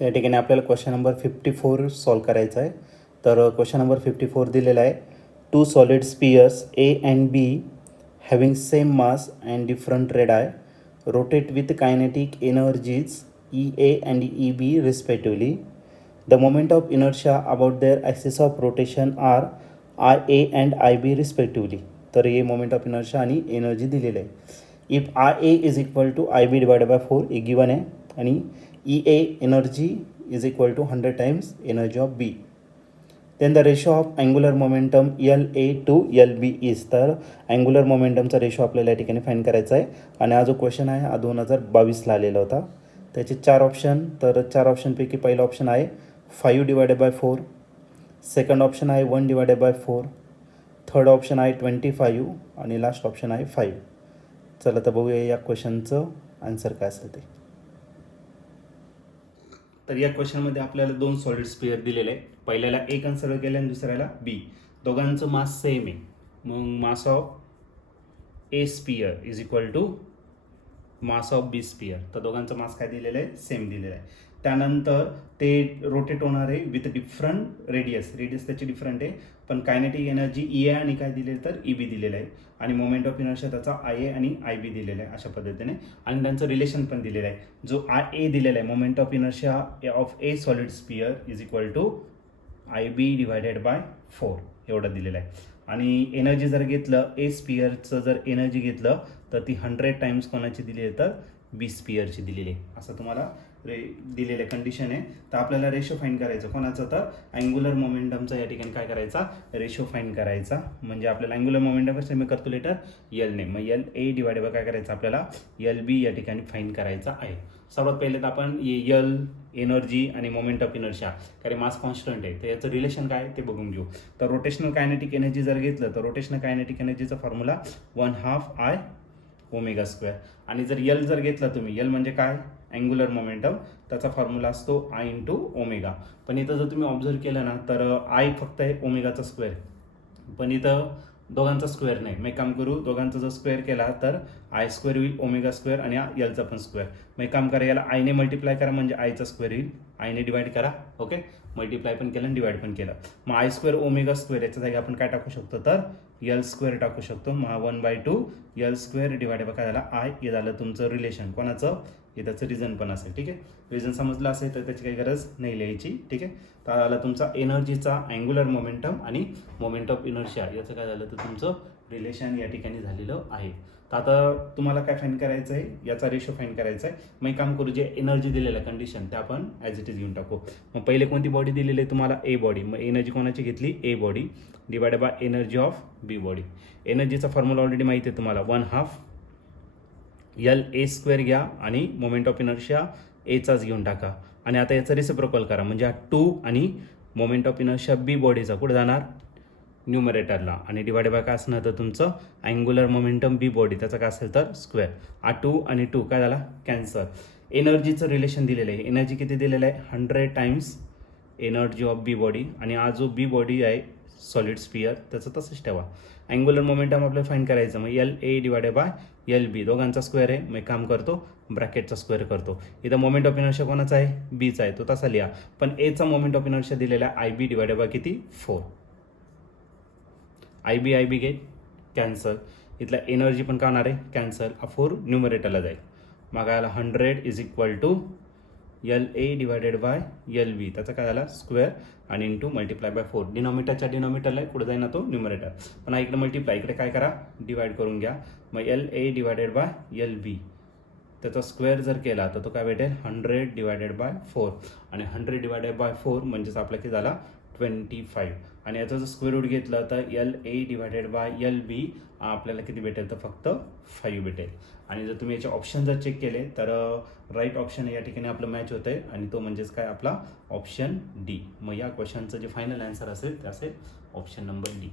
त्या ठिकाणी आपल्याला क्वेश्चन नंबर 54 सॉल्व करायचा आहे. तर क्वेश्चन नंबर 54 दिलेला आहे. 2 solid spheres A and B having same mass and different radii rotate with kinetic energies EA and EB respectively. The moment of inertia about their axis of rotation are IA and IB respectively. तर हे moment of inertia आणि energy दिलेलं आहे. If IA is equal to IB divided by 4 हे given आहे आणि EA energy is equal to 100 times energy of B. Then the ratio of angular momentum LA to LB इज. तर angular मोमेंटमचा रेशो आपल्याला या ठिकाणी फाईंड करायचा आहे आणि हा जो क्वेश्चन आहे हा 2022ला आलेला होता. त्याचे 4 ऑप्शन. तर 4 ऑप्शनपैकी पहिला ऑप्शन आहे 5 डिवायडेड बाय 4, सेकंड ऑप्शन आहे 1 डिवायडेड बाय 4, थर्ड ऑप्शन आहे 25 आणि लास्ट ऑप्शन आहे 5. चला तर बघूया या क्वेश्चनचं आन्सर काय असेल ते. तर या क्वेश्चनमध्ये आपल्याला 2 सॉलिड स्पियर दिलेले आहे. पहिल्याला A कन्सिडर केलं आणि दुसऱ्याला B. दोघांचं मास सेम आहे. मग mass of A sphere is equal to mass of B sphere. तर दोघांचं मास काय दिलेलं आहे? सेम दिलेलं आहे. त्यानंतर ते रोटेट होणार आहे विथ डिफरंट रेडियस त्याची डिफरंट आहे, पण कायनेटिक एनर्जी EA आणि काय दिले तर EB दिलेलं आहे आणि मोमेंट ऑफ इनर्शिया त्याचा IA आणि IB दिलेला आहे अशा पद्धतीने. आणि त्यांचं रिलेशन पण दिलेलं आहे. जो IA दिलेला आहे moment of inertia of A solid sphere is equal to IB divided by 4 एवढं दिलेलं आहे. आणि एनर्जी जर घेतलं A स्पियरचं जर एनर्जी घेतलं तर ती 100 टाइम्स कोणाची दिली आहे तर B स्पियरची दिलेली आहे. असं तुम्हाला दिलेलं कंडिशन आहे. तर आपल्याला रेशो फाईंड करायचं कोणाचं तर अँग्युलर मोमेंटमचा या ठिकाणी काय करायचा रेशो फाईंड करायचा. म्हणजे आपल्याला अँग्युलर मोमेंटम कसं मी करतो लेटर L ने, मग LA डिवाइडेड बाय काय करायचं आपल्याला LB या ठिकाणी फाईंड करायचा आहे. सर्वात पहिले तर आपण L एनर्जी आणि मोमेंट ऑफ इनर्शिया कारण मास कॉन्स्टंट आहे तर याचं रिलेशन काय ते बघून घेऊ. तर रोटेशनल कायनेटिक एनर्जी जर घेतलं तर रोटेशनल कायनेटिक एनर्जीचा फॉर्म्युला 1/2 I ओमेगा स्क्वेअर. आणि जर L जर घेतला तुम्ही L म्हणजे काय अँग्युलर मोमेंटम त्याचा फॉर्म्युला असतो I इंटू ओमेगा. पण इथं जर तुम्ही ऑब्झर्व केलं ना तर I फक्त आहे ओमेगाचा स्क्वेअर, पण इथं दोघांचा स्क्वेअर नाही. मग एक काम करू दोघांचा जर स्क्वेअर केला तर I स्क्वेअर होईल ओमेगा स्क्वेअर आणि Lचा पण स्क्वेअर. मग एक काम करा याला I ने मल्टिप्लाय करा म्हणजे Iचा स्क्वेअर येईल, I ने डिवाइड करा. ओके मल्टिप्लाय पण केलं आणि डिवाइड पण केलं. मग I स्क्वेअर ओमेगा स्क्वेअर याच्या जागी आपण काय टाकू शकतो तर L स्क्वेअर टाकू शकतो. मग 1/2 L स्क्वेअर डिवाइड बाय काय झाला I. हे झालं तुमचं रिलेशन कोणाचं हे त्याचं रिझन पण असेल. ठीक आहे रिझन समजलं असेल तर त्याची काही गरज नाही लिहायची. ठीक आहे तर आला तुमचा एनर्जीचा अँग्युलर मोमेंटम आणि मोमेंट ऑफ इनर्शिया याचं काय झालं तर तुमचं रिलेशन या ठिकाणी झालेलं आहे. तर आता तुम्हाला काय फाईंड करायचं आहे याचा रेशो फाईंड करायचा आहे. मग एक काम करू जे एनर्जी दिलेलं कंडिशन ते आपण ॲज इट इज घेऊन टाकू. मग पहिले कोणती बॉडी दिलेली आहे तुम्हाला A बॉडी. मग एनर्जी कोणाची घेतली A body divide by energy of B body. एनर्जीचा फॉर्म्युला ऑलरेडी माहिती आहे तुम्हाला 1/2 LA स्क्वेअर घ्या आणि मोमेंट ऑफ इनर्शिया Aचाच घेऊन टाका आणि आता याचा रिसिप्रोकल करा म्हणजे हा 2 आणि मोमेंट ऑफ इनर्शिया B बॉडीचा कुठे जाणार न्यूमरेटरला आणि डिवाइड बाय काय असणार तर तुमचं अँग्युलर मोमेंटम B बॉडी त्याचा काय असेल तर स्क्वेअर. हा 2 आणि 2 काय झाला कॅन्सर. एनर्जीचं रिलेशन दिलेलं आहे. एनर्जी किती दिलेलं आहे 100 times energy of B body आणि हा जो B बॉडी आहे सॉलिड स्पियर त्याचं तसंच ठेवा. अँग्युलर मोमेंटम आपल्याला फाईंड करायचं मग LA डिवाइडेड बाय LB दोघांचा स्क्वेअर आहे. मग काम करतो ब्रॅकेटचा स्क्वेअर करतो. इथं मोमेंट ऑफ इनर्शिया कोणाचा आहे Bचा आहे तो तसा लिहा. पण Aचा मोमेंट ऑफ इनर्शिया दिलेला आहे IB डिवाइडेड बाय किती 4. IB get cancel. इथला एनर्जी पण काय होणार आहे कॅन्सल. 4 न्यूमरेटरला जाईल. मग आला 100 is equal to LA divided by LB त्याचा काय झाला स्क्वेअर आणि इंटू मल्टिप्लाय बाय 4. डिनॉमिनेटरच्या डिनॉमिनेटरला पुढे जाईल ना तो न्यूमरेटर. पण इकडे मल्टिप्लाय इकडे काय करा डिवाइड करून घ्या. मग LA डिवायडेड बाय LB त्याचा स्क्वेअर जर केला तर तो काय भेटेल 100 डिवायडेड बाय 4 आणि 100 डिवायडेड बाय 4 म्हणजेच आपला किती झाला 25. आणि याचा जर स्क्वेअर रूट घेतला तर LA डिवायडेड बाय LB आपल्याला किती भेटेल तर फक्त 5 भेटेल. आणि जर तुम्ही याचे ऑप्शन जर चेक केले तर राईट ऑप्शन या ठिकाणी आपलं मॅच होतं आहे आणि तो म्हणजेच काय आपला ऑप्शन D. मग या क्वेश्चनचं जे फायनल आन्सर असेल ते असेल ऑप्शन नंबर D.